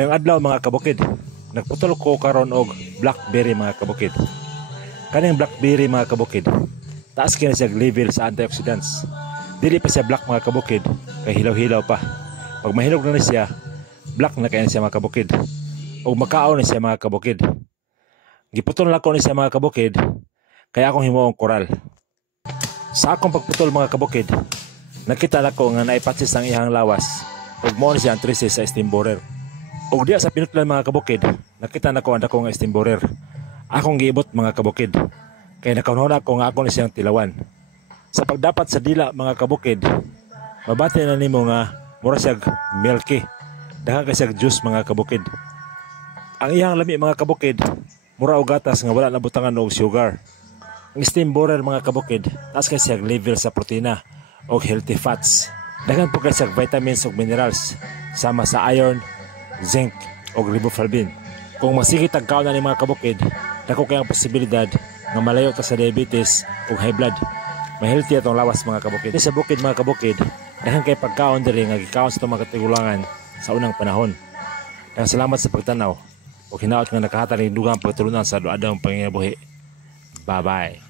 Mayong adlaw mga kabukid, nagputol ko karon og blackberry mga kabukid. Kaning blackberry mga kabukid, taas kini siya level sa antioxidants. Dili pa siya black mga kabukid, kay hilaw-hilaw pa. Pag mahinog na siya, black na kaya siya mga kabukid. O makao na siya mga kabukid. Giputol na ko ni siya mga kabukid, kaya akong himuong koral. Sa akong pagputol mga kabukid, nakita na ko nga naipatsis ang ihang lawas, ug mo siya ang trisis sa steam borer. Ug diya sa pinutlan mga kabukid, nakita na ko ang dako nga steam borer. Akong giibot mga kabukid, kay nakaunahon ako nga ako na siyang tilawan. Sa pagdapat sa dila mga kabukid, mabati na nimo nga mura siyag milky, daghang kay siyag juice mga kabukid. Ang iyang lami mga kabukid, mura og gatas nga wala na butangan og sugar. Ang steam borer mga kabukid, taas kay siyag level sa protina og healthy fats. Daghan po kay siyag vitamins ug minerals sama sa iron, zinc o riboflavin. Kung masigit ang kaon na ni mga kabukid, dako kay ang posibilidad nga malayo ta sa diabetes o high blood. Mahealthy atong lawas mga kabukid. Sa bukid mga kabukid, dahil kay pagkaon diri nga gikaon sa itong mga katigulangan sa unang panahon. Kaya salamat sa pagtanaw o hinaot nga nakahatag ng dugang pagtulunan sa adong panginabuhi. Bye-bye.